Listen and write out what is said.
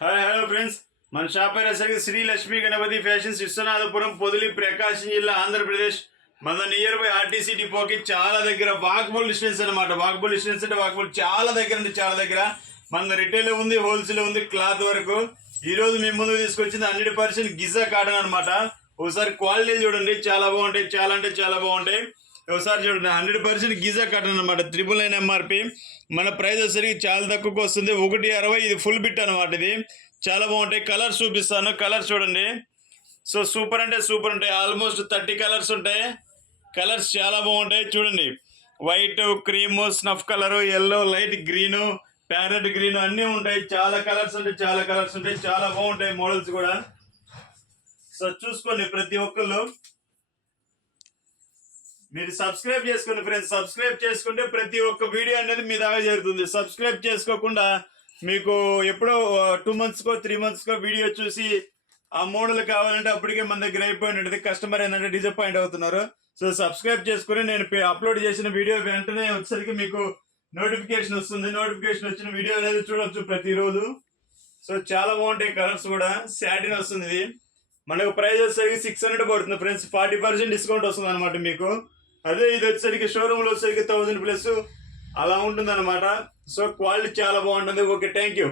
Hi hello friends, మన shop పేరు వచ్చేసరికి శ్రీ లక్ష్మీ గణపతి ఫ్యాషన్స్, విశ్వనాథపురం, పొదిలి, ప్రకాశం జిల్లా, ఆంధ్రప్రదేశ్. మన నియర్ బై ఆర్టీసీ డిపోకి చాలా దగ్గర వాకబుల్ డిస్టెన్స్ అనమాట. వాకబుల్ డిస్టెన్స్ అంటే వాకబుల్ చాలా దగ్గర అంటే చాలా దగ్గర. మన రిటైల్ ఉంది, హోల్సేల్ ఉంది, క్లాత్ వరకు. ఈ రోజు మీ ముందుకు తీసుకొచ్చింది 100% గిజా కాటన్ అనమాట. ఒకసారి క్వాలిటీలు చూడండి, చాలా బాగుంటాయి, చాలా అంటే చాలా బాగుంటాయి. ఒకసారి చూడండి, 100% గిజా కాటన్ అనమాట. 999 MRP. మన ప్రైస్ వచ్చేసరికి చాలా తక్కువకి వస్తుంది, 160. ఇది ఫుల్ బిట్ అనమాట. ఇది చాలా బాగుంటాయి. కలర్స్ చూపిస్తాను, కలర్స్ చూడండి. సో సూపర్ అంటే సూపర్ ఉంటాయి. ఆల్మోస్ట్ 30 కలర్స్ ఉంటాయి. కలర్స్ చాలా బాగుంటాయి చూడండి. White, cream, snuff colour, yellow, light green, parrot green అన్నీ ఉంటాయి. చాలా కలర్స్ ఉంటాయి, చాలా కలర్స్ ఉంటాయి, చాలా బాగుంటాయి మోడల్స్ కూడా. సో చూసుకోండి ప్రతి ఒక్కళ్ళు. మీరు సబ్స్క్రైబ్ చేసుకోండి ఫ్రెండ్స్. సబ్స్క్రైబ్ చేసుకుంటే ప్రతి ఒక్క వీడియో అనేది మీ దాకా జరుగుతుంది. సబ్స్క్రైబ్ చేసుకోకుండా మీకు ఎప్పుడో 2 months కో 3 months కో వీడియో చూసి ఆ మోడల్ కావాలంటే అప్పటికే మన దగ్గర అయిపోయినట్టు కస్టమర్ ఏంటంటే డిసప్పాయింట్ అవుతున్నారు. సో సబ్స్క్రైబ్ చేసుకుని నేను అప్లోడ్ చేసిన వీడియో వెంటనే వచ్చేసరికి మీకు నోటిఫికేషన్ వస్తుంది. నోటిఫికేషన్ వచ్చిన వీడియో అనేది చూడొచ్చు ప్రతిరోజు. సో చాలా బాగుంటాయి కలర్స్ కూడా. శాటిన్ వస్తుంది. ఇది మనకు ప్రైస్ వచ్చేసరికి 600 పడుతుంది ఫ్రెండ్స్. 40% డిస్కౌంట్ వస్తుంది అనమాట మీకు. అదే ఇది వచ్చేసరికి షోరూమ్లో వచ్చేసరికి 1000+ అలా ఉంటుంది అనమాట. సో క్వాలిటీ చాలా బాగుంటుంది. Okay, thank you.